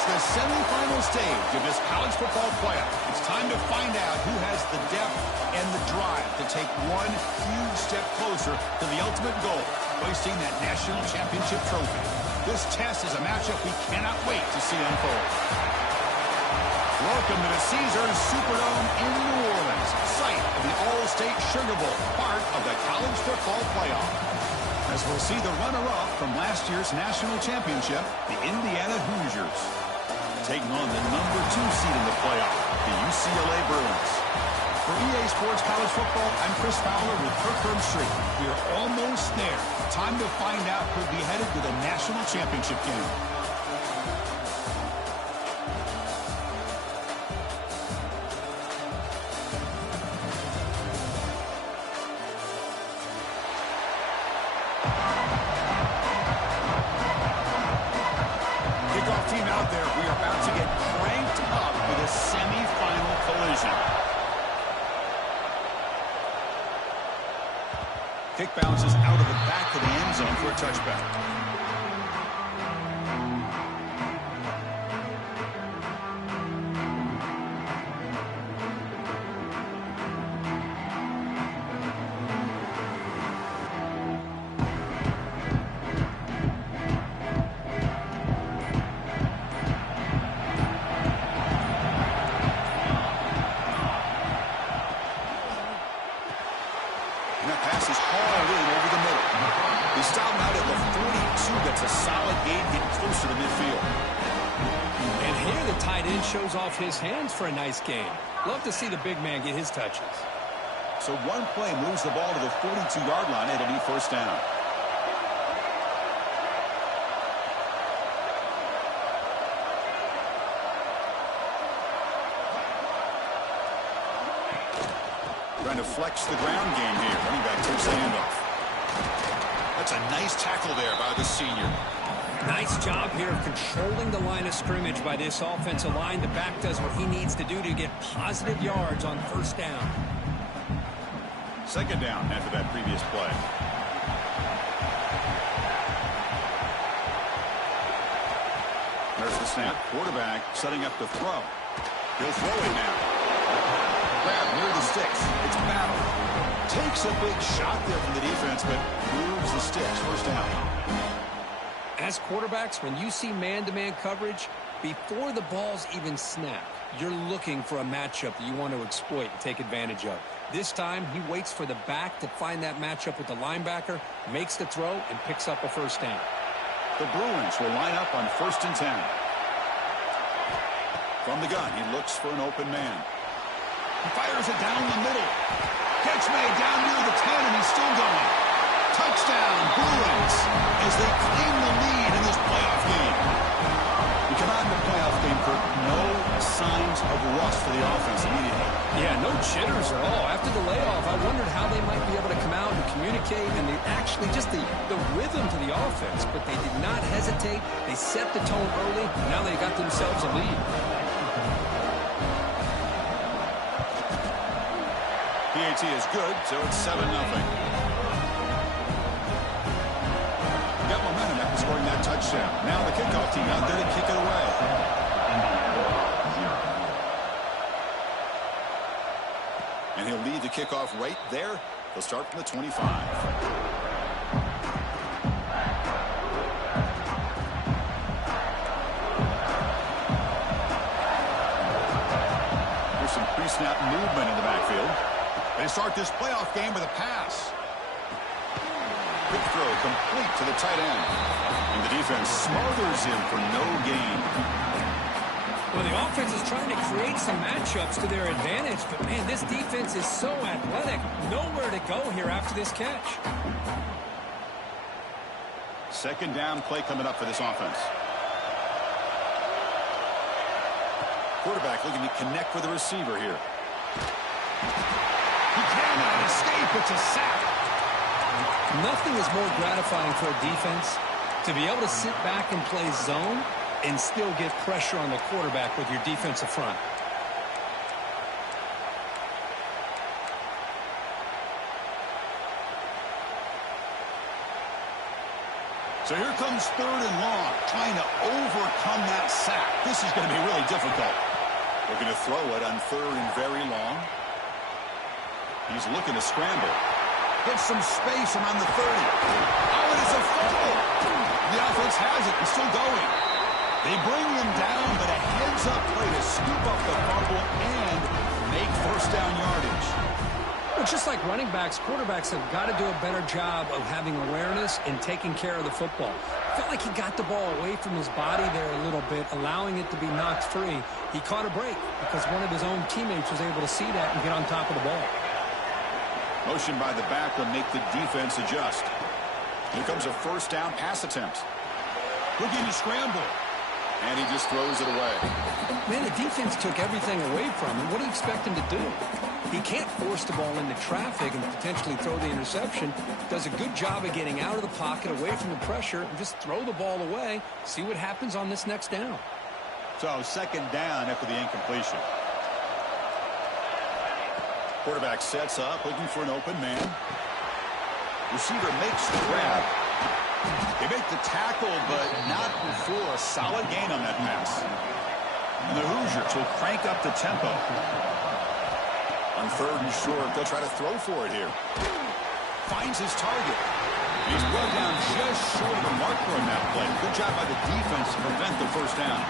It's the semifinal stage of this college football playoff. It's time to find out who has the depth and the drive to take one huge step closer to the ultimate goal, hoisting that national championship trophy. This test is a matchup we cannot wait to see unfold. Welcome to the Caesars Superdome in New Orleans, site of the All-State Sugar Bowl, part of the college football playoff. As we'll see the runner-up from last year's national championship, the Indiana Hoosiers, taking on the number 2 seed in the playoff, the UCLA Bruins. For EA Sports College Football, I'm Chris Fowler with Kirk Herbstreit. We are almost there. Time to find out who'll be headed to the national championship game. Kickoff team out there. We are about to get cranked up with a semifinal collision. Kick bounces out of the back of the end zone for a touchback. And that pass is hauled in over the middle. They stop him out at the 42. That's a solid gain, getting closer to midfield. And here the tight end shows off his hands for a nice gain. Love to see the big man get his touches. So one play moves the ball to the 42-yard line at any first down. Trying to flex the ground game here. Running back takes the handoff. That's a nice tackle there by the senior. Nice job here of controlling the line of scrimmage by this offensive line. The back does what he needs to do to get positive yards on first down. Second down after that previous play. There's the snap. Quarterback setting up the throw. He'll throw it now. Grab near the sticks. It's Battle. Takes a big shot there from the defense, but moves the sticks. First down. As quarterbacks, when you see man-to-man coverage, before the balls even snap, you're looking for a matchup that you want to exploit and take advantage of. This time, he waits for the back to find that matchup with the linebacker, makes the throw, and picks up a first down. The Bruins will line up on 1st and 10. From the gun, he looks for an open man. He fires it down the middle. Catch made down near the 10, and he's still going. Touchdown, Bruins, as they claim the lead in this playoff game. We come out in the playoff game for no signs of rust for the offense immediately. Yeah, no jitters at all. After the layoff, I wondered how they might be able to come out and communicate, and they actually just the rhythm to the offense, but they did not hesitate. They set the tone early. Now they got themselves a lead. PAT is good, so it's 7-0. Got momentum after scoring that touchdown. Now the kickoff team out there to kick it away. And he'll lead the kickoff right there. He'll start from the 25. There's some pre-snap movement in the backfield. They start this playoff game with a pass. Quick throw complete to the tight end. And the defense smothers him for no gain. Well, the offense is trying to create some matchups to their advantage, but, man, this defense is so athletic. Nowhere to go here after this catch. Second down play coming up for this offense. Quarterback looking to connect with the receiver here. He cannot escape. It's a sack. Nothing is more gratifying for a defense to be able to sit back and play zone and still get pressure on the quarterback with your defensive front. So here comes 3rd and long, trying to overcome that sack. This is going to be really difficult. Looking to throw it on 3rd and very long. He's looking to scramble. Gets some space around the 30. Oh, it is a fumble. The offense has it and still going. They bring them down, but a heads-up play to scoop up the fumble and make first down yardage. Well, just like running backs, quarterbacks have got to do a better job of having awareness and taking care of the football. I felt like he got the ball away from his body there a little bit, allowing it to be knocked free. He caught a break because one of his own teammates was able to see that and get on top of the ball. Motion by the back will make the defense adjust. Here comes a first down pass attempt. Looking to scramble. And he just throws it away. Man, the defense took everything away from him. What do you expect him to do? He can't force the ball into traffic and potentially throw the interception. Does a good job of getting out of the pocket, away from the pressure, and just throw the ball away. See what happens on this next down. So second down after the incompletion. Quarterback sets up, looking for an open man. Receiver makes the grab. They make the tackle, but not before a solid gain on that pass. And the Hoosiers will crank up the tempo. On 3rd and short, they'll try to throw for it here. Finds his target. He's brought down just short of the marker on that play. Good job by the defense to prevent the first down.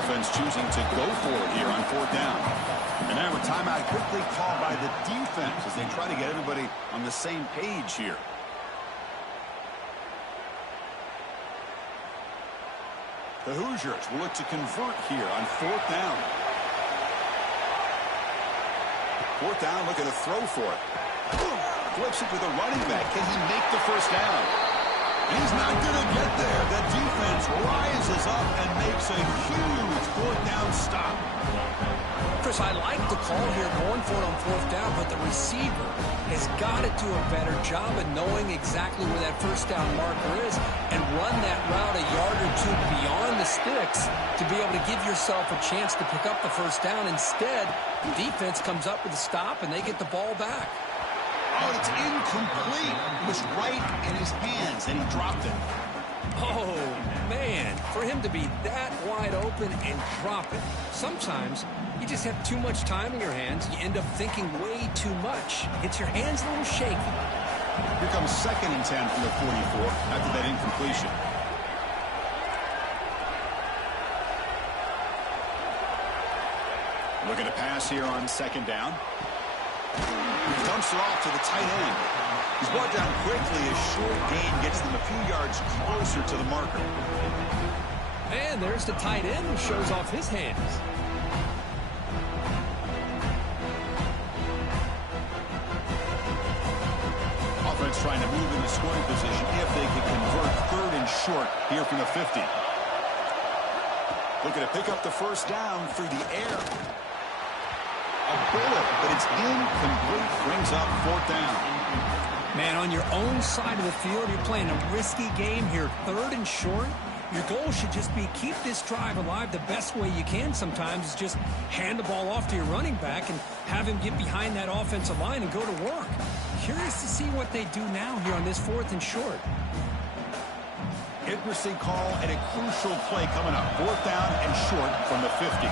Offense choosing to go for it here on 4th down. And now a timeout quickly called by the defense as they try to get everybody on the same page here. The Hoosiers will look to convert here on 4th down. 4th down, looking to throw for it. Flips it to the running back. Can he make the first down? He's not going to get there. The defense rises up and makes a huge 4th down stop. Chris, I like the call here going for it on 4th down, but the receiver has got to do a better job of knowing exactly where that first down marker is and run that route a yard or two beyond the sticks to be able to give yourself a chance to pick up the first down. Instead, the defense comes up with a stop and they get the ball back. Oh, it's incomplete. It was right in his hands and he dropped it. Oh, man, for him to be that wide open and drop it. Sometimes you just have too much time in your hands. You end up thinking way too much. Gets your hands a little shaky. Here comes 2nd and 10 from the 44 after that incompletion. Looking to pass here on 2nd down. He dumps it off to the tight end. He's brought down quickly. A short gain gets them a few yards closer to the marker. And there's the tight end who shows off his hands. Offense trying to move into scoring position if they can convert 3rd and short here from the 50. Looking to pick up the first down through the air. A bullet, but it's incomplete. Brings up 4th down. Man, on your own side of the field, you're playing a risky game here. 3rd and short. Your goal should just be keep this drive alive the best way you can sometimes is just hand the ball off to your running back and have him get behind that offensive line and go to work. Curious to see what they do now here on this 4th and short. Interesting call and a crucial play coming up. 4th down and short from the 50.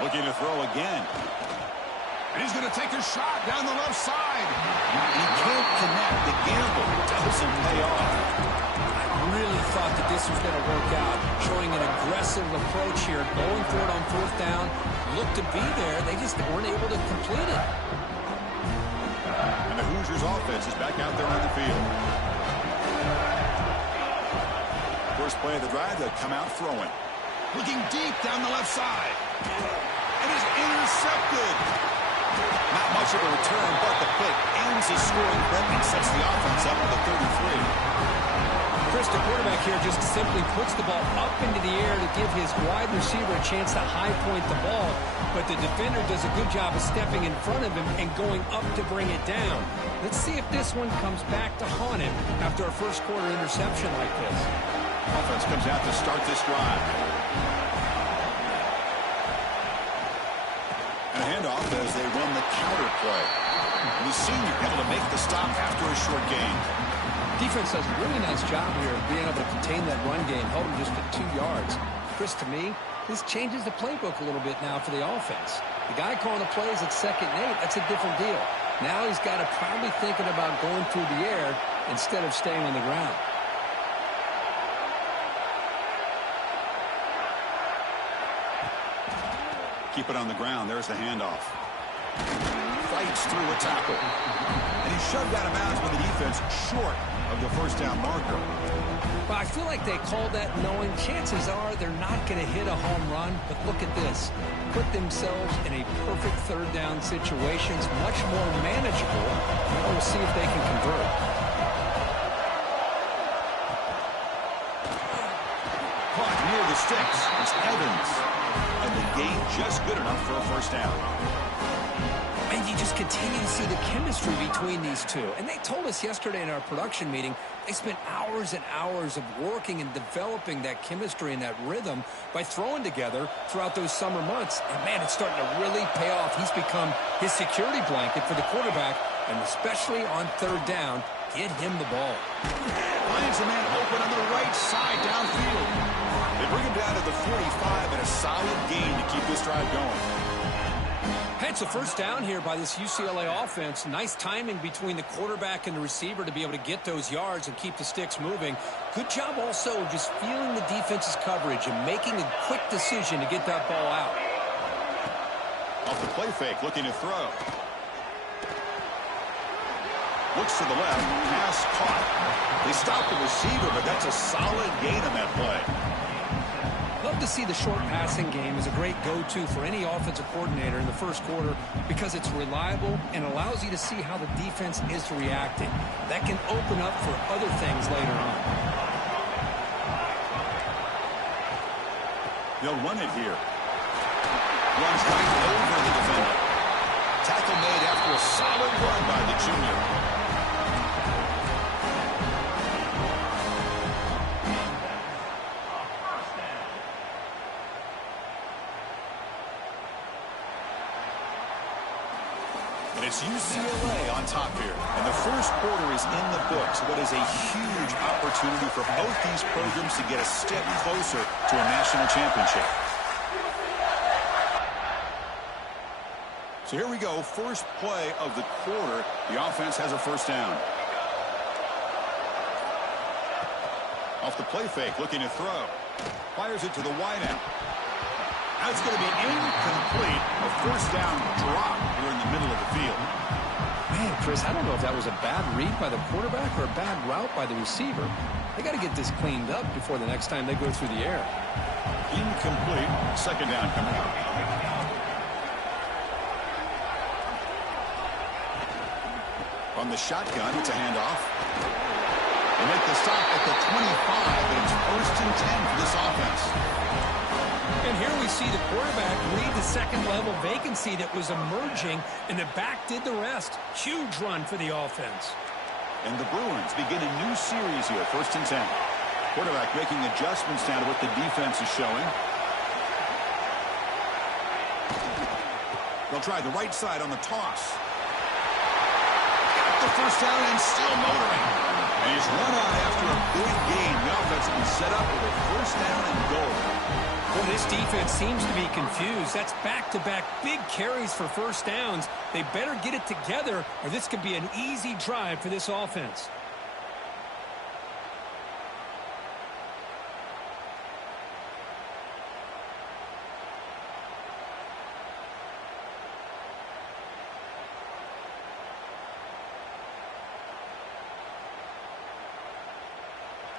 Looking to throw again. And he's going to take a shot down the left side. He can't connect. The gamble doesn't pay off. I really thought that this was going to work out. Showing an aggressive approach here. Going for it on 4th down. Looked to be there. They just weren't able to complete it. And the Hoosiers offense is back out there on the field. First play of the drive, they come out throwing. Looking deep down the left side. It is intercepted. Not much of a return, but the pick ends the scoring threat and sets the offense up with a 33. Chris, the quarterback here just simply puts the ball up into the air to give his wide receiver a chance to high point the ball, but the defender does a good job of stepping in front of him and going up to bring it down. Let's see if this one comes back to haunt him after a first quarter interception like this. Offense comes out to start this drive. And a handoff as they run the counter play. The senior able to make the stop after a short gain. Defense does a really nice job here of being able to contain that run game, held him just at 2 yards. Chris, to me, this changes the playbook a little bit now for the offense. The guy calling the plays at 2nd and 8, that's a different deal. Now he's got to probably thinking about going through the air instead of staying on the ground. Keep it on the ground. There's the handoff. Fights through a tackle. And he's shoved out of bounds with the defense short of the first down marker. Well, I feel like they called that knowing chances are they're not going to hit a home run. But look at this. Put themselves in a perfect 3rd down situation. It's much more manageable. Now we'll see if they can convert. Caught near the sticks. It's Evans. And the gain just good enough for a first down. And you just continue to see the chemistry between these two. And they told us yesterday in our production meeting, they spent hours and hours of working and developing that chemistry and that rhythm by throwing together throughout those summer months. And, man, it's starting to really pay off. He's become his security blanket for the quarterback, and especially on 3rd down, get him the ball. Finds a man open on the right side downfield. They bring him down to the 45 and a solid gain to keep this drive going. It's a first down here by this UCLA offense. Nice timing between the quarterback and the receiver to be able to get those yards and keep the sticks moving. Good job also of just feeling the defense's coverage and making a quick decision to get that ball out. Off the play fake, looking to throw. Looks to the left, pass caught. They stopped the receiver, but that's a solid gain on that play. Love to see the short passing game as a great go-to for any offensive coordinator in the first quarter because it's reliable and allows you to see how the defense is reacting. That can open up for other things later on. They'll run it here. Runs right over the defender. Tackle made after a solid run by the junior. And it's UCLA on top here. And the first quarter is in the books. What is a huge opportunity for both these programs to get a step closer to a national championship. So here we go. First play of the quarter. The offense has a first down. Off the play fake, looking to throw. Fires it to the wideout. That's going to be incomplete. A first down drop here in the middle of the field. Man, Chris, I don't know if that was a bad read by the quarterback or a bad route by the receiver. They got to get this cleaned up before the next time they go through the air. Incomplete. Second down coming up. On the shotgun, it's a handoff. They make the stop at the 25, and it's 1st and 10 for this offense. And here we see the quarterback read the second-level vacancy that was emerging, and the back did the rest. Huge run for the offense. And the Bruins begin a new series here, 1st and 10. Quarterback making adjustments down to what the defense is showing. They'll try the right side on the toss. Got the first down and still motoring. And he's run on after a big gain. The offense will be set up with a first down and goal. Well, this defense seems to be confused. That's back-to-back big carries for first downs. They better get it together, or this could be an easy drive for this offense.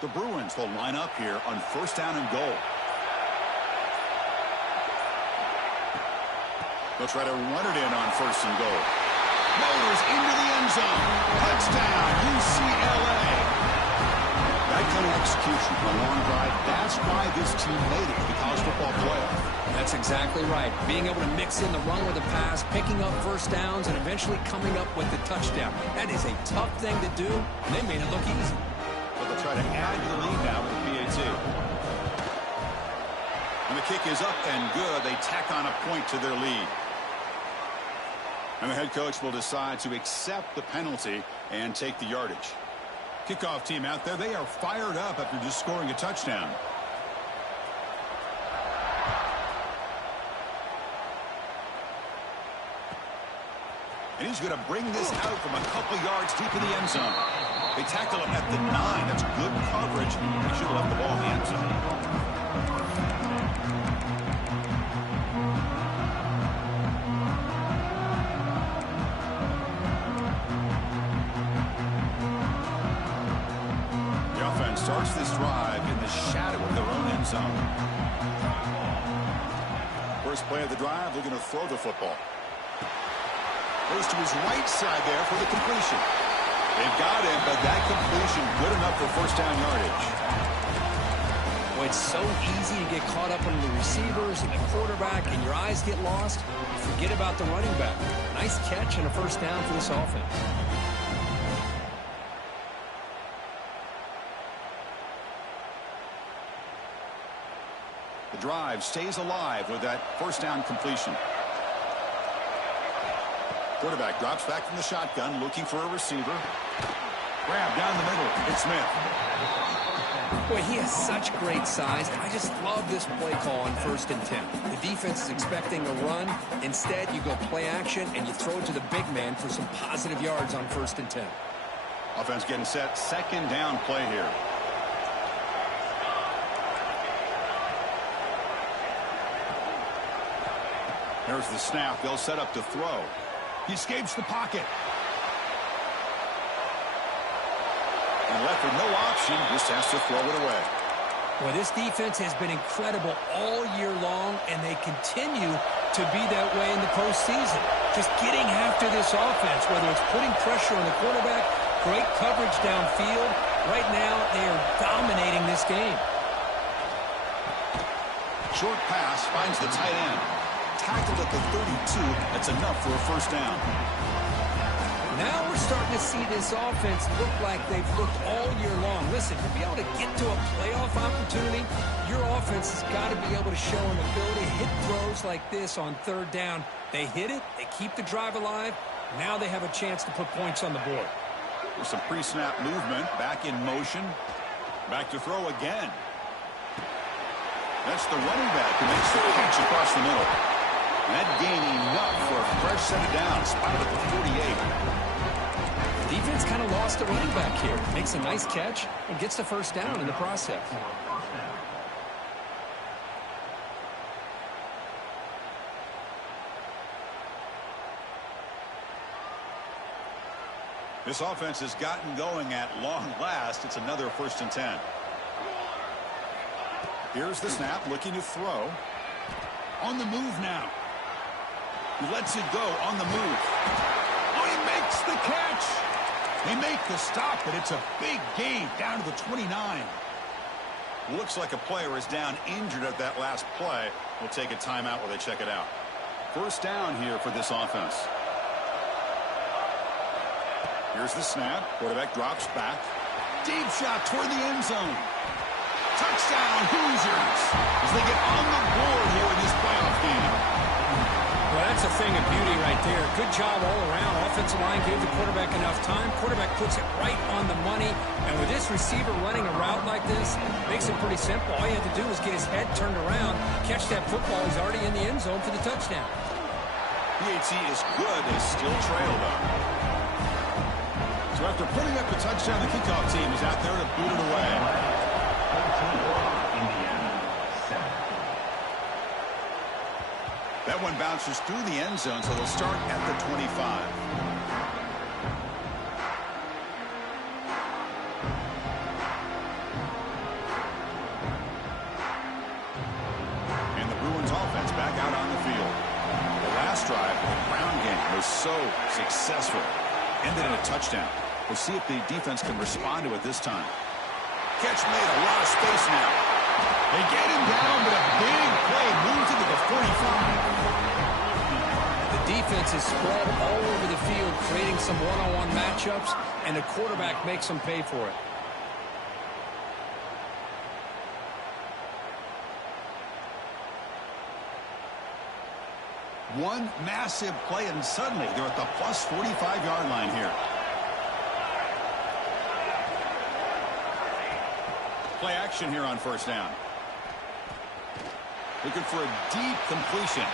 The Bruins will line up here on first down and goal. They'll try to run it in on 1st and goal. Motors into the end zone. Touchdown, UCLA. That kind of execution for a long drive, that's why this team made it to the college football playoff. That's exactly right. Being able to mix in the run with the pass, picking up first downs, and eventually coming up with the touchdown. That is a tough thing to do, and they made it look easy. But they'll try to add to the lead now with the PAT. And the kick is up and good. They tack on a point to their lead. And the head coach will decide to accept the penalty and take the yardage. Kickoff team out there, they are fired up after just scoring a touchdown. And he's going to bring this out from a couple yards deep in the end zone. They tackle him at the 9. That's good coverage. They should have left the ball in the end zone. The offense starts this drive in the shadow of their own end zone. First play of the drive, looking to throw the football. Goes to his right side there for the completion. They've got him, but that completion good enough for first down yardage. Well, it's so easy to get caught up on the receivers and the quarterback, and your eyes get lost. You forget about the running back. Nice catch and a first down for this offense. The drive stays alive with that first down completion. Quarterback drops back from the shotgun, looking for a receiver. Grab down the middle. It's Smith. Boy, he has such great size. I just love this play call on 1st and 10. The defense is expecting a run. Instead, you go play action, and you throw it to the big man for some positive yards on 1st and 10. Offense getting set. Second down play here. There's the snap. They'll set up to throw. He escapes the pocket. And left with no option, just has to throw it away. Well, this defense has been incredible all year long, and they continue to be that way in the postseason. Just getting after this offense, whether it's putting pressure on the quarterback, great coverage downfield. Right now, they are dominating this game. Short pass finds the tight end. Tackled at the 32. That's enough for a first down. Now we're starting to see this offense look like they've looked all year long. Listen, to be able to get to a playoff opportunity, your offense has got to be able to show an ability to hit throws like this on 3rd down. They hit it. They keep the drive alive. Now they have a chance to put points on the board. There's some pre-snap movement. Back in motion. Back to throw again. That's the running back who makes the catch across the middle. That gain enough for a fresh set of downs. Spotted at the 48. Defense kind of lost a running back here. Makes a nice catch and gets the first down in the process. This offense has gotten going at long last. It's another 1st and 10. Here's the snap, looking to throw. On the move now. He lets it go on the move. Oh, he makes the catch. They make the stop, but it's a big gain down to the 29. Looks like a player is down injured at that last play. We'll take a timeout while they check it out. First down here for this offense. Here's the snap. Quarterback drops back. Deep shot toward the end zone. Touchdown, Hoosiers, as they get on the board here in this playoff game. Well, that's a thing of beauty right there. Good job all around. Offensive line gave the quarterback enough time. Quarterback puts it right on the money. And with this receiver running a route like this, makes it pretty simple. All you have to do is get his head turned around, catch that football. He's already in the end zone for the touchdown. PAT is good. They still trail, though. So after putting up the touchdown, the kickoff team is out there to boot it away. That one bounces through the end zone, so they'll start at the 25. And the Bruins offense back out on the field. The last drive, the ground game, was so successful. Ended in a touchdown. We'll see if the defense can respond to it this time. Catch made, a lot of space now. They get him down, but a big play moves into the 45. The defense is spread all over the field, creating some one-on-one matchups, and the quarterback makes them pay for it. One massive play, and suddenly they're at the plus 45-yard line here. Play action here on first down. Looking for a deep completion.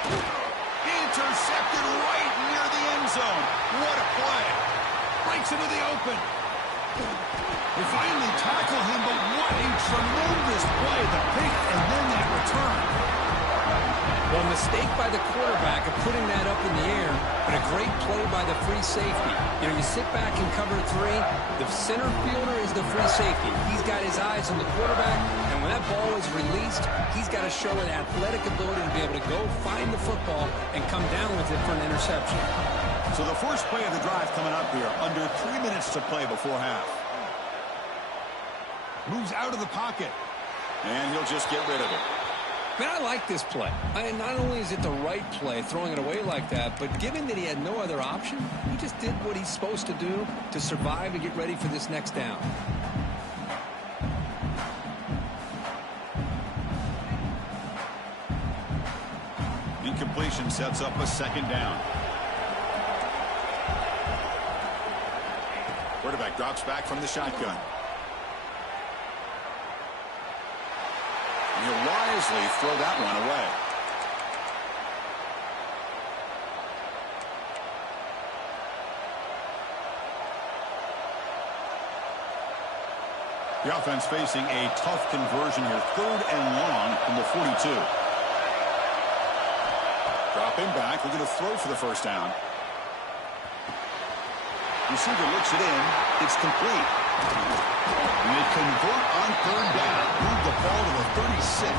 Intercepted right near the end zone. What a play. Breaks into the open. They finally tackle him, but what a tremendous play. The pick and then that return. Well, a mistake by the quarterback of putting that up in the air, but a great play by the free safety. You know, you sit back and cover three. The center fielder is the free safety. He's got his eyes on the quarterback, and when that ball is released, he's got to show an athletic ability to be able to go find the football and come down with it for an interception. So the first play of the drive coming up here, under 3 minutes to play before half. Moves out of the pocket, and he'll just get rid of it. Man, I like this play. Not only is it the right play, throwing it away like that, but given that he had no other option, he just did what he's supposed to do to survive and get ready for this next down. Incompletion sets up a second down. Quarterback drops back from the shotgun. He'll wisely throw that one away. The offense facing a tough conversion here. 3rd and long from the 42. Dropping back. Looking to throw for the first down. Receiver looks it in. It's complete. And they convert on 3rd down. Move the ball to the 36.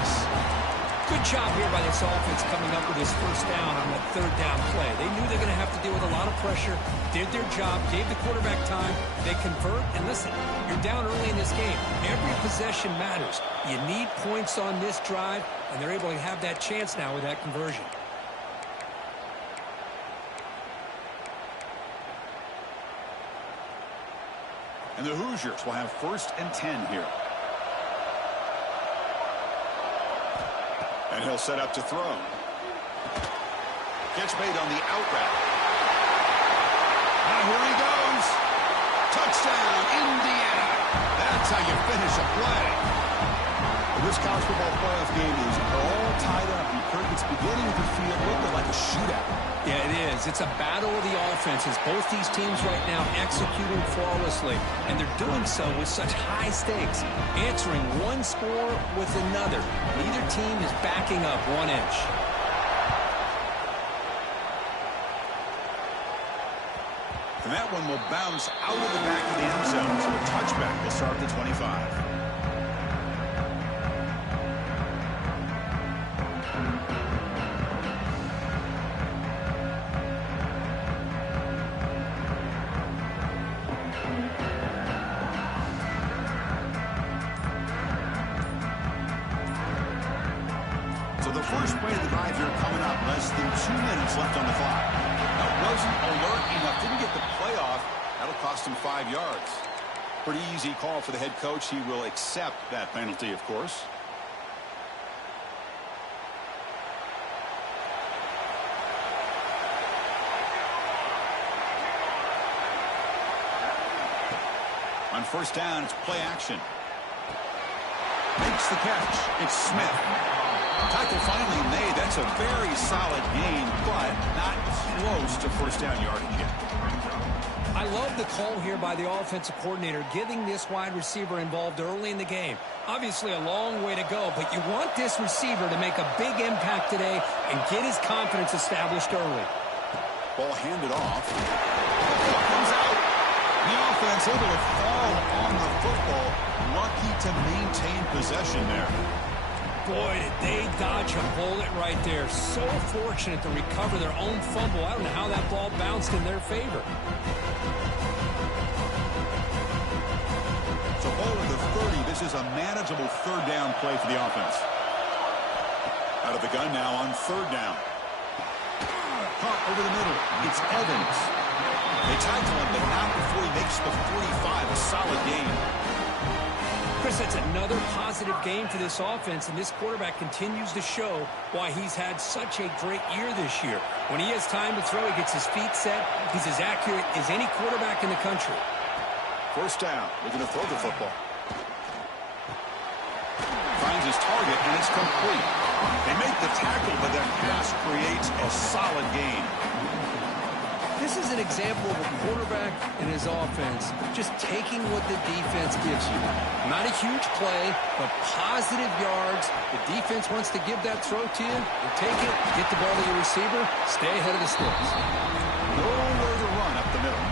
Good job here by this offense coming up with his first down on that 3rd down play. They knew they're going to have to deal with a lot of pressure, did their job, gave the quarterback time. They convert, and listen, you're down early in this game. Every possession matters. You need points on this drive, and they're able to have that chance now with that conversion. And the Hoosiers will have 1st and 10 here. And he'll set up to throw. Catch made on the out route. Now here he goes. Touchdown, Indiana. That's how you finish a play. This college football playoff game is all tied up. And Kirk, it's beginning to feel a little bit like a shootout. Yeah, it is. It's a battle of the offenses. Both these teams right now executing flawlessly, and they're doing so with such high stakes, answering one score with another. Neither team is backing up 1 inch. And that one will bounce out of the back of the end zone. So a touchback to start the 25. First play of the drive here coming up. Less than 2 minutes left on the clock. That wasn't alert enough. Didn't get the play off. That'll cost him 5 yards. Pretty easy call for the head coach. He will accept that penalty, of course. On first down, it's play action. Makes the catch. It's Smith. Tackle finally made. That's a very solid gain, but not close to first down yardage yet. I love the call here by the offensive coordinator, getting this wide receiver involved early in the game. Obviously a long way to go, but you want this receiver to make a big impact today and get his confidence established early. Ball handed off. Football comes out. The offense able to fall on the football. Lucky to maintain possession there. Boy, did they dodge a bullet right there. So fortunate to recover their own fumble. I don't know how that ball bounced in their favor. So ball at the 30. This is a manageable 3rd down play for the offense. Out of the gun now on 3rd down. Caught over the middle. It's Evans. They tackle him, but not before he makes the 45. A solid gain. Chris, that's another positive game for this offense, and this quarterback continues to show why he's had such a great year this year. When he has time to throw, he gets his feet set. He's as accurate as any quarterback in the country. First down. Looking to throw the football. Finds his target, and it's complete. They make the tackle, but their pass creates a solid gain. This is an example of a quarterback and his offense just taking what the defense gives you. Not a huge play, but positive yards. The defense wants to give that throw to you. You take it, get the ball to your receiver, stay ahead of the sticks. Nowhere to run up the middle.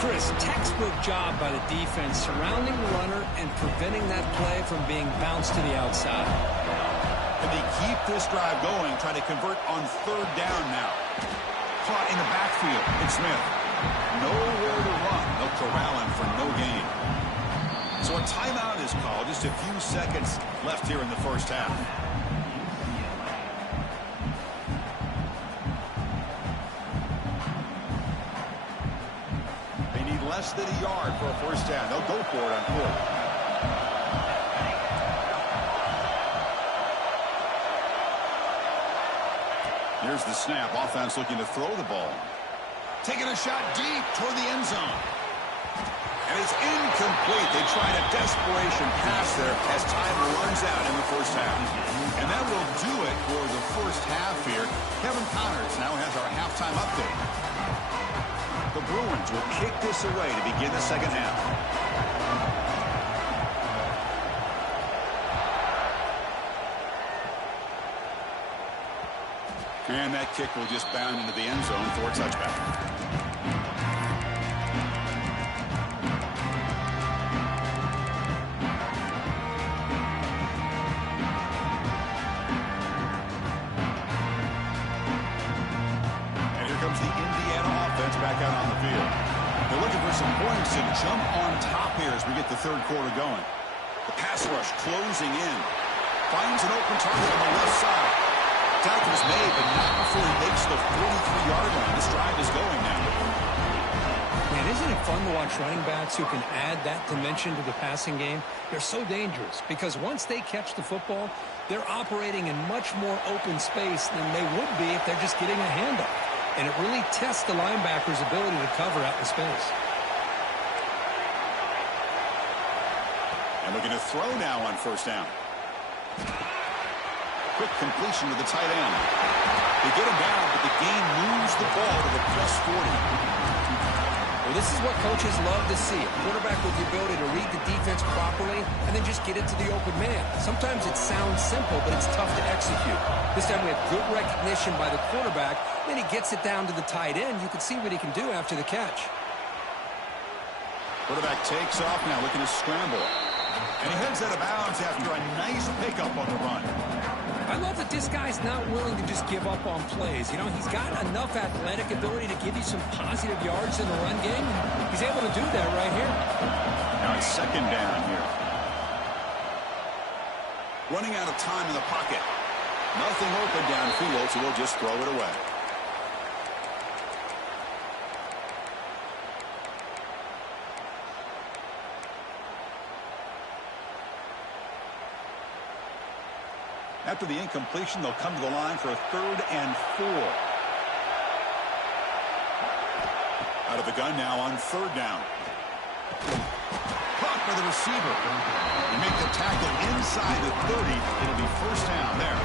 Chris, textbook job by the defense surrounding the runner and preventing that play from being bounced to the outside. And they keep this drive going, trying to convert on third down now. Caught in the backfield. It's Smith. Nowhere to run. They'll corral him for no gain. So a timeout is called. Just a few seconds left here in the first half. They need less than a yard for a first down. They'll go for it on fourth. Here's the snap. Offense looking to throw the ball. Taking a shot deep toward the end zone. And it's incomplete. They tried a desperation pass there as time runs out in the first half. And that will do it for the first half here. Kevin Connors now has our halftime update. The Bruins will kick this away to begin the second half. And that kick will just bound into the end zone for a touchback. And here comes the Indiana offense back out on the field. They're looking for some points to jump on top here as we get the third quarter going. The pass rush closing in. Finds an open target on the left side. Tackle was made, but not before he makes the 43-yard line. This drive is going now. Man, isn't it fun to watch running backs who can add that dimension to the passing game? They're so dangerous because once they catch the football, they're operating in much more open space than they would be if they're just getting a handoff. And it really tests the linebacker's ability to cover out in space. And looking to throw now on first down. Quick completion to the tight end. They get him down, but the game moves the ball to the plus 40. Well, this is what coaches love to see. A quarterback with the ability to read the defense properly and then just get it to the open man. Sometimes it sounds simple, but it's tough to execute. This time we have good recognition by the quarterback. Then he gets it down to the tight end. You can see what he can do after the catch. Quarterback takes off now, looking to scramble. And he heads out of bounds after a nice pickup on the run. I love that this guy's not willing to just give up on plays. You know, he's got enough athletic ability to give you some positive yards in the run game. He's able to do that right here. Now it's second down here. Running out of time in the pocket. Nothing open downfield, so we'll just throw it away. After the incompletion, they'll come to the line for a 3rd and 4. Out of the gun now on 3rd down. Caught by the receiver. They make the tackle inside the 30. It'll be first down there.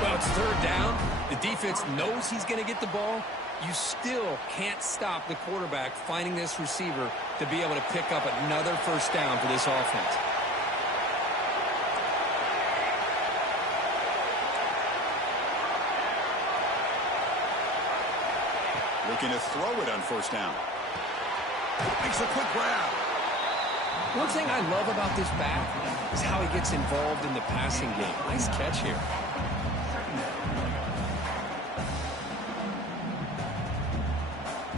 Well, it's 3rd down. The defense knows he's going to get the ball. You still can't stop the quarterback finding this receiver to be able to pick up another first down for this offense. Looking to throw it on first down. Makes a quick grab. One thing I love about this back is how he gets involved in the passing game. Nice catch here.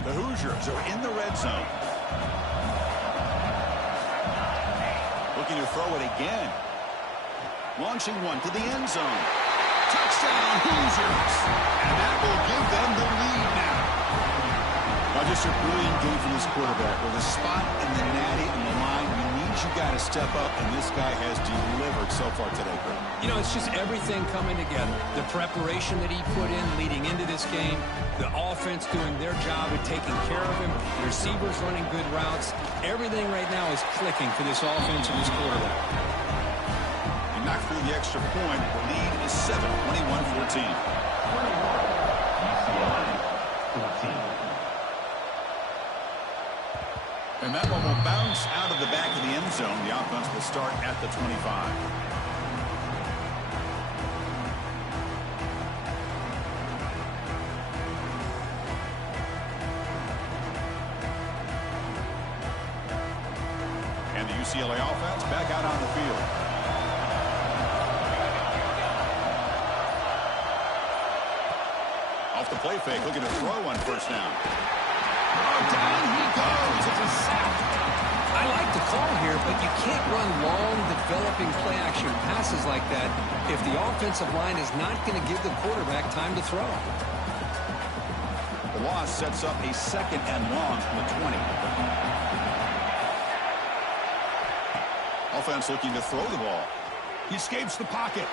The Hoosiers are in the red zone. Looking to throw it again. Launching one to the end zone. Touchdown, Hoosiers. And that will give them the lead now. Just a brilliant game from this quarterback. With a spot in the natty and the line, you need you got to step up, and this guy has delivered so far today, Greg. You know, it's just everything coming together. The preparation that he put in leading into this game, the offense doing their job at taking care of him, the receivers running good routes. Everything right now is clicking for this offense and this quarterback. He knocked through the extra point. The lead is 7, 21-14. And that one will bounce out of the back of the end zone. The offense will start at the 25. And the UCLA offense back out on the field. Off the play fake, looking to throw on first down. Oh, down he goes. It's a sack. I like the call here, but you can't run long, developing play-action passes like that if the offensive line is not going to give the quarterback time to throw. The loss sets up a 2nd and long from the 20. Offense looking to throw the ball. He escapes the pocket.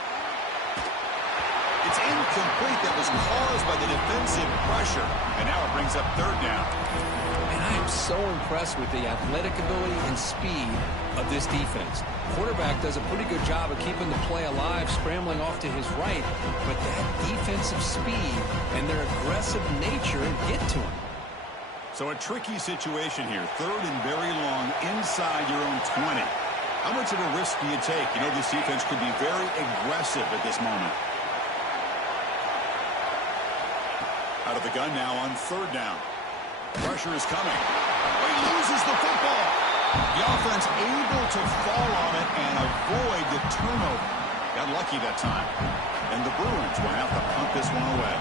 It's incomplete. That was caused by the defensive pressure. And now it brings up 3rd down. And I am so impressed with the athletic ability and speed of this defense. Quarterback does a pretty good job of keeping the play alive, scrambling off to his right. But that defensive speed and their aggressive nature get to him. So a tricky situation here. 3rd and very long inside your own 20. How much of a risk do you take? You know, this defense could be very aggressive at this moment. Out of the gun now on 3rd down. Pressure is coming. He loses the football. The offense able to fall on it and avoid the turnover. Got lucky that time. And the Bruins will have to punt this one away.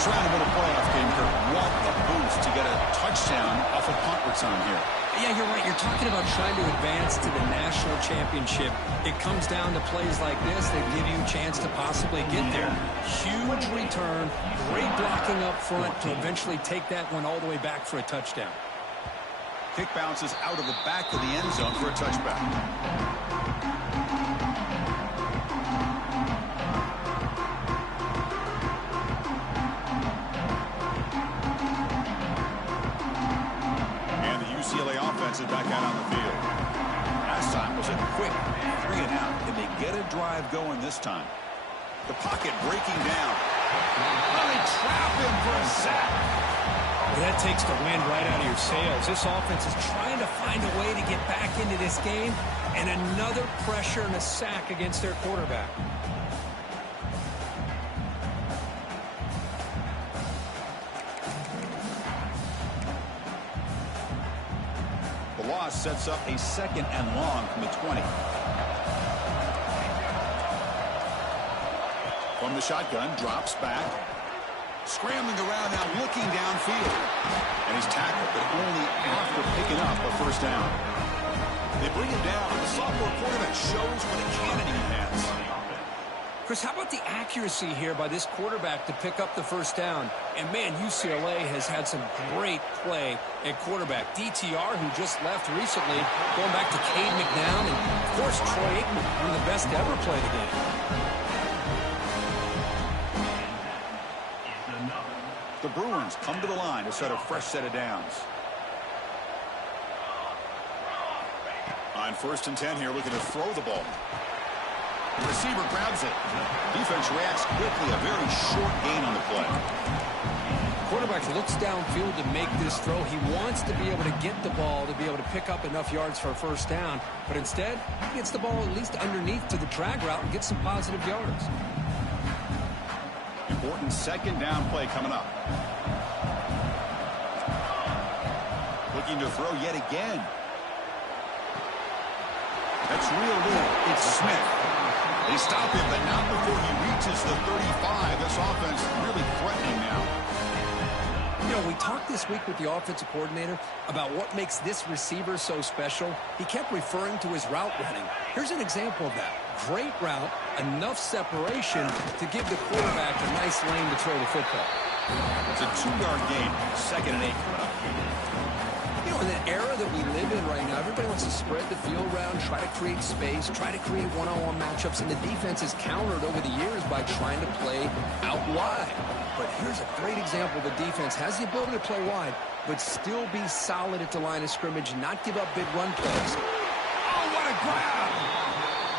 Trying to win a playoff game here. What a boost to get a touchdown off a punt return here. Yeah, you're right. You're talking about trying to advance to the national championship. It comes down to plays like this that give you a chance to possibly get there. Huge return, great blocking up front to eventually take that one all the way back for a touchdown. Kick bounces out of the back of the end zone for a touchback. Is back out on the field. Last time was a quick 3 and out. Can they get a drive going this time? The pocket breaking down. Oh, they trap him for a sack. Well, that takes the wind right out of your sails. This offense is trying to find a way to get back into this game, and another pressure and a sack against their quarterback. Sets up a 2nd and long from the 20. From the shotgun, drops back. Scrambling around now, looking downfield. And he's tackled, but only after picking up a first down. They bring him down. The sophomore quarterback shows what a cannon he has. Chris, how about the accuracy here by this quarterback to pick up the first down? And, man, UCLA has had some great play at quarterback. DTR, who just left recently, going back to Cade McNown, and, of course, Troy Aikman, one of the best to ever play the game. The Bruins come to the line to set a fresh set of downs. On 1st and 10 here, looking to throw the ball. The receiver grabs it. Defense reacts quickly. A very short gain on the play. Quarterback looks downfield to make this throw. He wants to be able to get the ball to be able to pick up enough yards for a first down. But instead, he gets the ball at least underneath to the drag route and gets some positive yards. Important 2nd down play coming up. Looking to throw yet again. That's real good. It's Smith. They stop him, but not before he reaches the 35. This offense really threatening now. You know, we talked this week with the offensive coordinator about what makes this receiver so special. He kept referring to his route running. Here's an example of that. Great route, enough separation to give the quarterback a nice lane to throw the football. It's a 2-yard gain, 2nd and 8. You know, in the era that we live in right now, everybody wants to spread the field around, try to create space, try to create one-on-one matchups, and the defense is countered over the years by trying to play out wide. But here's a great example. The defense has the ability to play wide, but still be solid at the line of scrimmage, not give up big run plays. Oh, what a grab!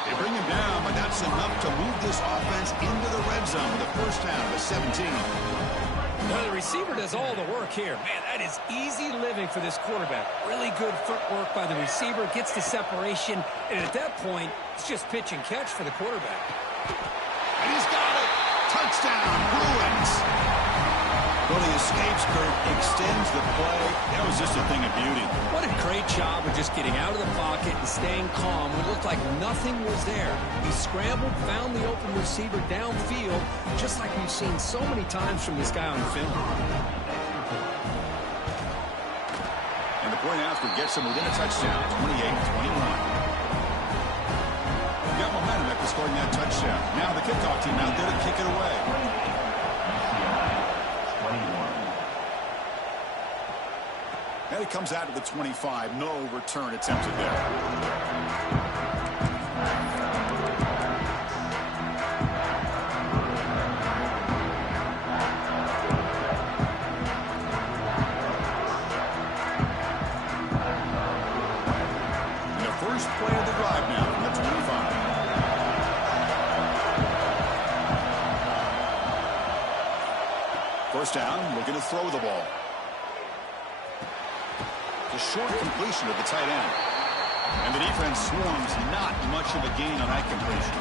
They bring him down, but that's enough to move this offense into the red zone with a first down of 17. Well, the receiver does all the work here. Man, that is easy living for this quarterback. Really good footwork by the receiver, gets the separation, and at that point, it's just pitch and catch for the quarterback. And he's got it! Touchdown, Bruins! Well, he escapes, Kurt, extends the play. That was just a thing of beauty. What a great job of just getting out of the pocket and staying calm when it looked like nothing was there. He scrambled, found the open receiver downfield, just like we've seen so many times from this guy on film. And the point after gets him within a touchdown, 28-21. Got momentum after scoring that touchdown. Now the kickoff team out there to kick it away. And he comes out to the 25. No return attempted there. First play of the drive now from the 25. First down, looking to throw the ball. The short completion of the tight end. And the defense swarms, not much of a gain on that completion.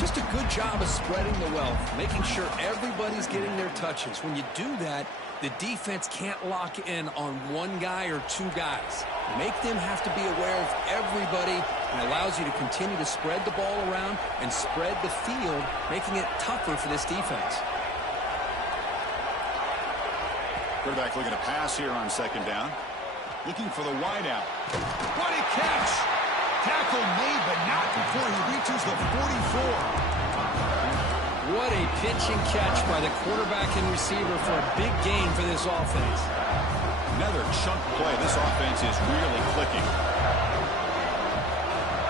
Just a good job of spreading the wealth, making sure everybody's getting their touches. When you do that, the defense can't lock in on one guy or two guys. Make them have to be aware of everybody, and allows you to continue to spread the ball around and spread the field, making it tougher for this defense. Quarterback looking to pass here on second down. Looking for the wideout. What a catch! Tackle made, but not before he reaches the 44. What a pitch and catch by the quarterback and receiver for a big gain for this offense. Another chunk play. This offense is really clicking.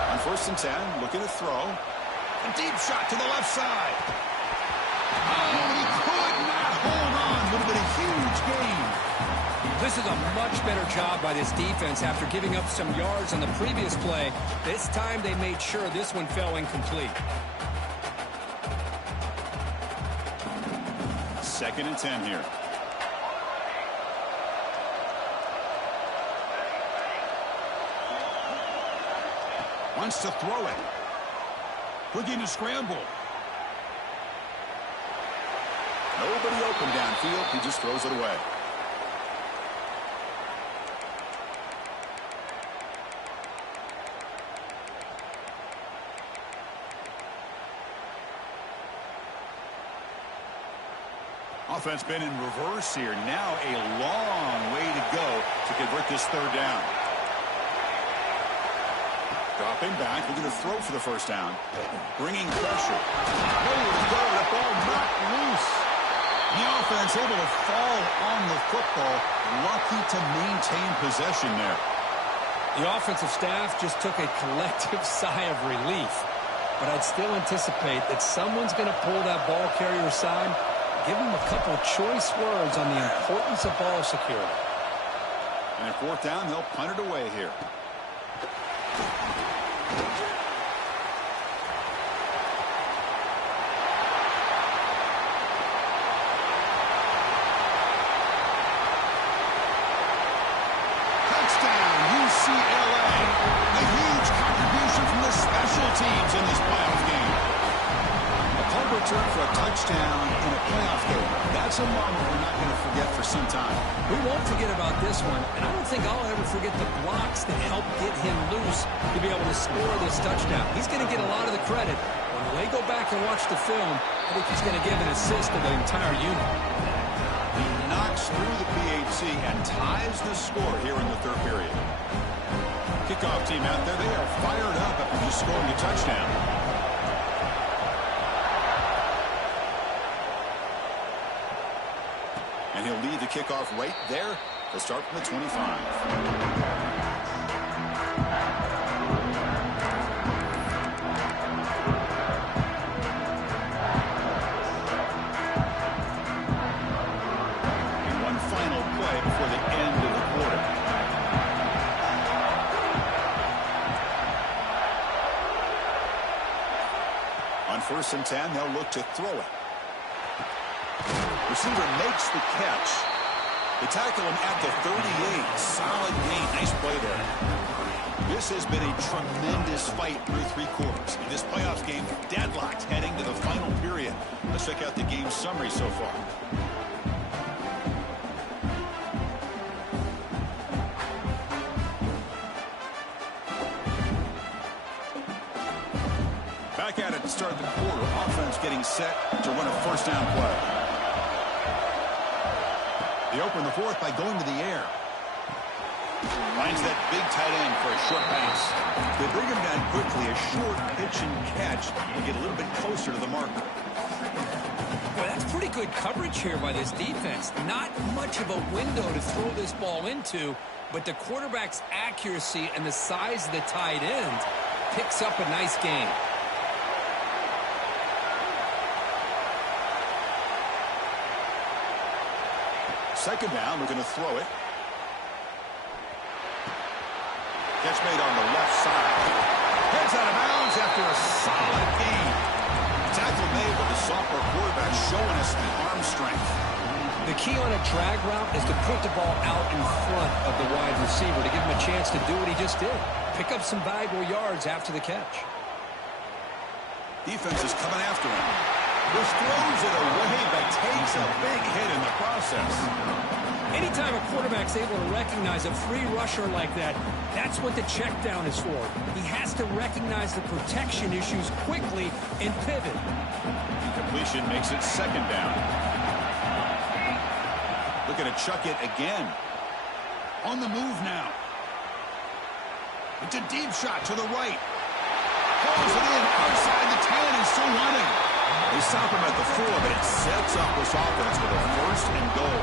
On 1st and 10, looking to throw. A deep shot to the left side. Oh, he could not hold on. Would have been a huge gain. This is a much better job by this defense after giving up some yards on the previous play. This time they made sure this one fell incomplete. 2nd and 10 here. Wants to throw it. Looking to scramble. Nobody open downfield. He just throws it away. Offense been in reverse here. Now a long way to go to convert this 3rd down. Dropping back, looking to throw for the first down. Bringing pressure. Nowhere to go, the ball knocked loose. The offense able to fall on the football. Lucky to maintain possession there. The offensive staff just took a collective sigh of relief. But I'd still anticipate that someone's going to pull that ball carrier aside. Give him a couple choice words on the importance of ball security. And at 4th down, they'll punt it away here. Touchdown, UCLA. A huge contribution from the special teams in this playoff game. A return for a touchdown in a playoff game. That's a moment we're not going to forget for some time. We won't forget about this one, and I don't think I'll ever forget the blocks that helped get him loose to be able to score this touchdown. He's going to get a lot of the credit. When they go back and watch the film, I think he's going to give an assist to the entire unit. He knocks through the PHC and ties the score here in the third period. Kickoff team out there, they are fired up after just scoring a touchdown. And he'll lead the kickoff right there. They'll start from the 25. On 1st and 10, they'll look to throw it. Receiver makes the catch. They tackle him at the 38. Solid gain. Nice play there. This has been a tremendous fight through 3 quarters. In this playoffs game, deadlocked heading to the final period. Let's check out the game summary so far. Back at it to start the quarter. Offense getting set to run a first down play. They open the 4th by going to the air. Finds that big tight end for a short pass. They bring him down quickly. A short pitch and catch to get a little bit closer to the marker. Well, that's pretty good coverage here by this defense. Not much of a window to throw this ball into, but the quarterback's accuracy and the size of the tight end picks up a nice gain. Second down, we're going to throw it. Catch made on the left side. Heads out of bounds after a solid gain. Tackle made with the sophomore quarterback showing us the arm strength. The key on a drag route is to put the ball out in front of the wide receiver to give him a chance to do what he just did. Pick up some valuable yards after the catch. Defense is coming after him. Bush throws it away, but takes a big hit in the process. Anytime a quarterback's able to recognize a free rusher like that, that's what the check down is for. He has to recognize the protection issues quickly and pivot. Completion makes it second down. Looking to chuck it again. On the move now. It's a deep shot to the right. Pulls it in outside the 10 and still running. They stop him at the 4, but it sets up this offense with a 1st and goal.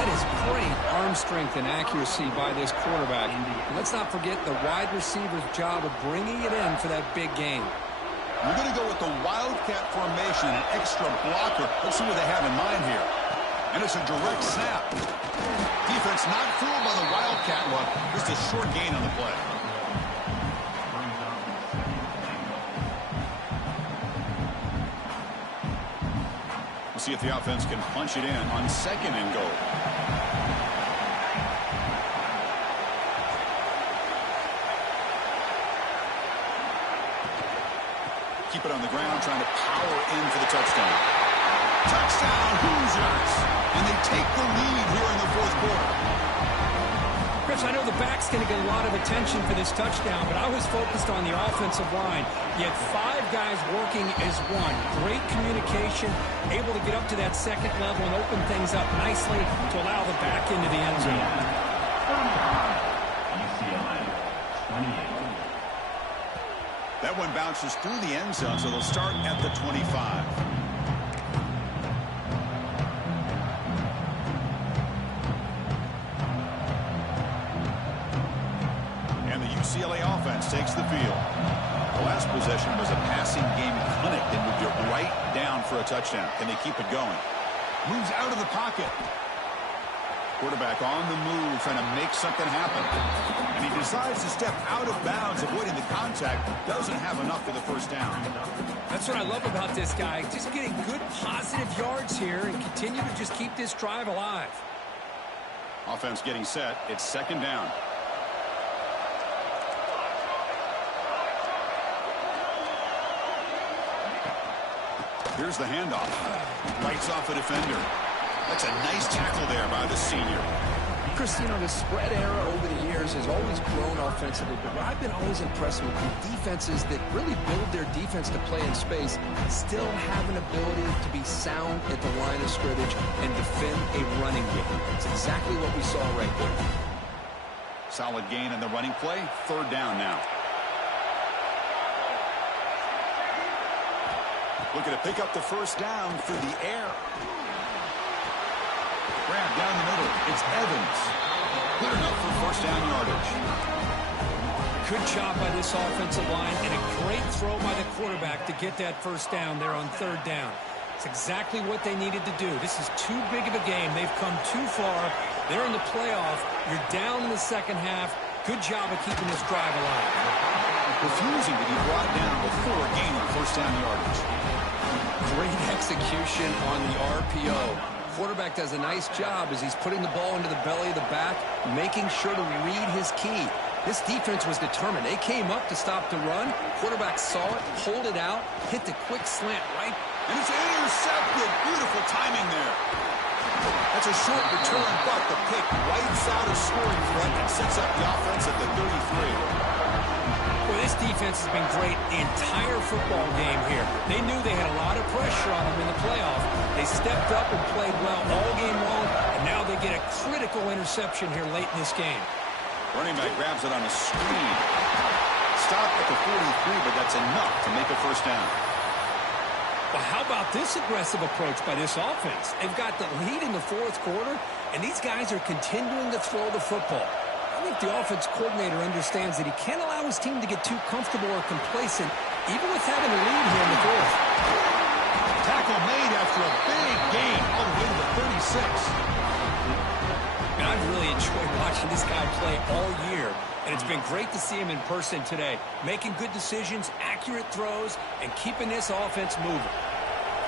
That is great arm strength and accuracy by this quarterback. And let's not forget the wide receiver's job of bringing it in for that big gain. We're going to go with the Wildcat formation, an extra blocker. Let's see what they have in mind here. And it's a direct snap. Defense not fooled by the Wildcat look. Just a short gain on the play. See if the offense can punch it in on 2nd and goal. Keep it on the ground, trying to power in for the touchdown. Touchdown, Hoosiers! And they take the lead here in the 4th quarter. Chris, I know the back's going to get a lot of attention for this touchdown, but I was focused on the offensive line. You had 5 guys working as one. Great communication, able to get up to that 2nd level and open things up nicely to allow the back into the end zone. That one bounces through the end zone, so they'll start at the 25. UCLA offense takes the field. The last possession was a passing game clinic. They moved it right down for a touchdown. Can they keep it going? Moves out of the pocket. Quarterback on the move, trying to make something happen. And he decides to step out of bounds, avoiding the contact. Doesn't have enough for the first down. That's what I love about this guy. Just getting good positive yards here and continue to just keep this drive alive. Offense getting set. It's 2nd down. Here's the handoff. Lights off a defender. That's a nice tackle there by the senior. Chris, you know, the spread era over the years has always grown offensively, but I've been always impressed with the defenses that really build their defense to play in space, still have an ability to be sound at the line of scrimmage and defend a running game. It's exactly what we saw right there. Solid gain in the running play. Third down now. Looking to pick up the first down through the air. Grab down the middle. It's Evans. Good enough for first down yardage. Good job by this offensive line and a great throw by the quarterback to get that first down there on third down. It's exactly what they needed to do. This is too big of a game. They've come too far. They're in the playoff. You're down in the second half. Good job of keeping this drive alive. Refusing to be brought down before gaining first down yardage. Great execution on the RPO. Quarterback does a nice job as he's putting the ball into the belly of the back, making sure to read his key. This defense was determined. They came up to stop the run. Quarterback saw it, pulled it out, hit the quick slant right. And it's intercepted. Beautiful timing there. That's a short return, but the pick wipes out a scoring threat and sets up the offense at the 33. Well, this defense has been great the entire football game here. They knew they had a lot of pressure on them in the playoff. They stepped up and played well all game long, and now they get a critical interception here late in this game. Running back grabs it on a screen. Stop at the 43, but that's enough to make a first down. Well, how about this aggressive approach by this offense? They've got the lead in the fourth quarter, and these guys are continuing to throw the football. I think the offense coordinator understands that he can't allow his team to get too comfortable or complacent, even with having a lead here in the fourth. Tackle made after a big gain all the way to the 36. And I've really enjoyed watching this guy play all year, and it's been great to see him in person today, making good decisions, accurate throws, and keeping this offense moving.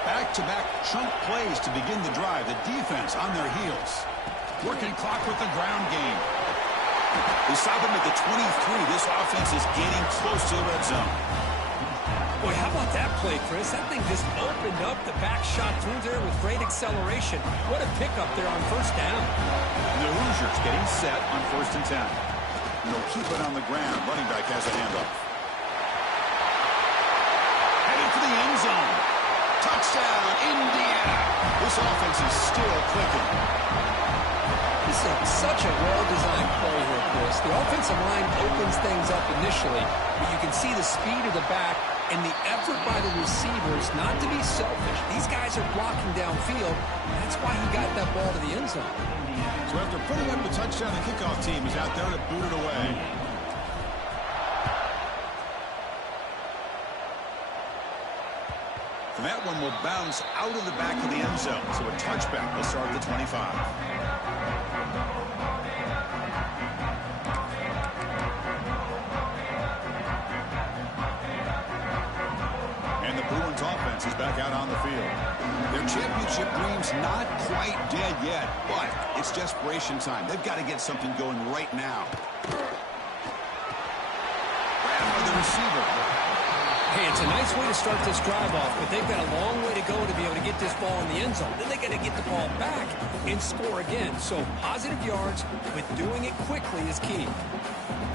Back-to-back chunk plays to begin the drive. The defense on their heels. Working clock with the ground game. They stop him at the 23. This offense is getting close to the red zone. Boy, how about that play, Chris? That thing just opened up. The back shot through there with great acceleration. What a pickup there on first down. And the Hoosiers getting set on 1st and 10. And they'll keep it on the ground. Running back has a handoff. Headed for the end zone. Touchdown, Indiana. This offense is still clicking. This is such a well-designed play here, Chris. The offensive line opens things up initially, but you can see the speed of the back and the effort by the receivers not to be selfish. These guys are blocking downfield. That's why he got that ball to the end zone. So after putting up the touchdown, the kickoff team is out there to boot it away. And that one will bounce out of the back of the end zone. So a touchback will start at the 25. And the Bruins offense is back out on the field. Their championship dream's not quite dead yet, but it's desperation time. They've got to get something going right now. Grabbed by the receiver. Hey, it's a nice way to start this drive off, but they've got a long way to go to be able to get this ball in the end zone. Then they got to get the ball back and score again. So positive yards, but doing it quickly is key.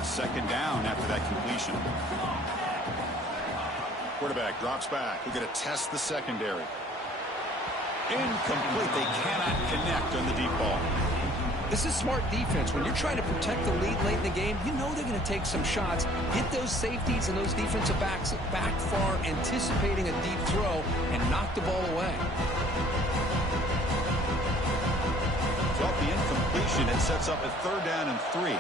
Second down after that completion. Quarterback drops back. We're going to test the secondary. Incomplete. They cannot connect on the deep ball. This is smart defense. When you're trying to protect the lead late in the game, you know they're going to take some shots, hit those safeties and those defensive backs back far, anticipating a deep throw, and knock the ball away. So off the incompletion, it sets up a 3rd down and 3.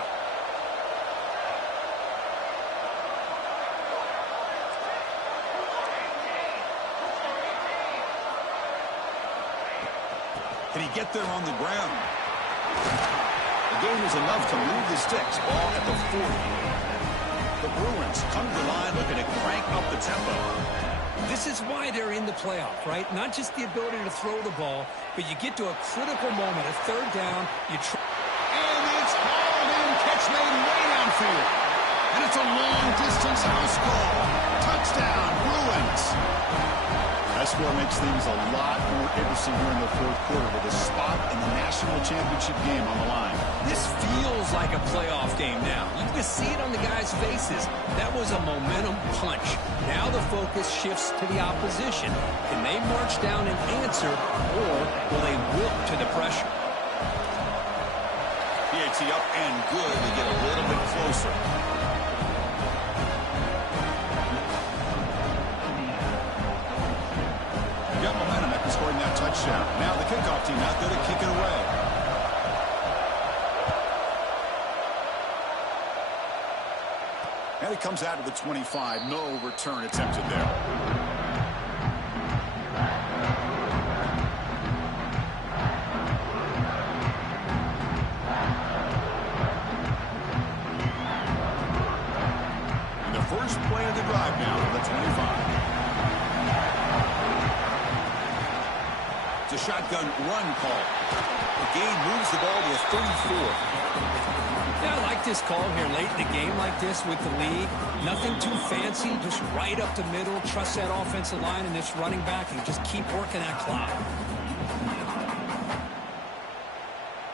Can he get there on the ground? The gain is enough to move the sticks. Ball at the 40. The Bruins come to the line looking to crank up the tempo. This is why they're in the playoff, right? Not just the ability to throw the ball, but you get to a critical moment, a 3rd down. And it's hauled in, catch made way downfield. And it's a long-distance house call. Touchdown, Bruins. That score makes things a lot more interesting here in the fourth quarter with a spot in the national championship game on the line. This feels like a playoff game now. You can just see it on the guys' faces. That was a momentum punch. Now the focus shifts to the opposition. Can they march down and answer, or will they wilt to the pressure? PAT up and good to get a little bit closer. Got momentum after scoring that touchdown. Now the kickoff team out there to kick it away. And it comes out to the 25. No return attempted there. And the first play of the drive now for the 25. It's a shotgun run call. The game moves the ball to a 34. Yeah, I like this call here late in the game like this with the lead. Nothing too fancy, just right up the middle. Trust that offensive line and this running back and just keep working that clock.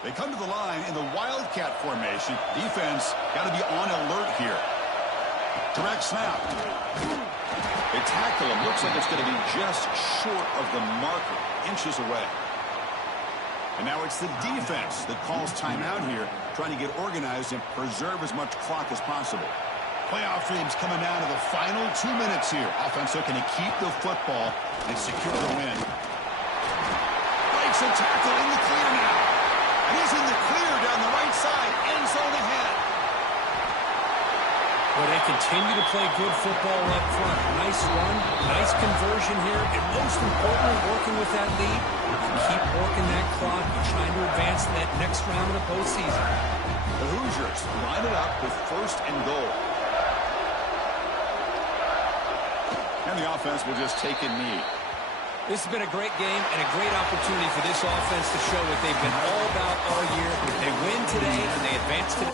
They come to the line in the Wildcat formation. Defense got to be on alert here. Direct snap. They tackle him. Looks like it's going to be just short of the marker. Inches away. And now it's the defense that calls timeout here, trying to get organized and preserve as much clock as possible. Playoff dreams coming down to the final 2 minutes here. Offense looking to keep the football and secure the win. Breaks a tackle in the clear now. And he's in the clear down the right side. End zone ahead. Well, they continue to play good football up front. Nice run, nice conversion here, and most importantly, working with that lead, keep working that clock. You're trying to advance to that next round of the postseason. The Hoosiers line it up with first and goal. And the offense will just take a knee. This has been a great game and a great opportunity for this offense to show what they've been all about all year. They win today and they advance today.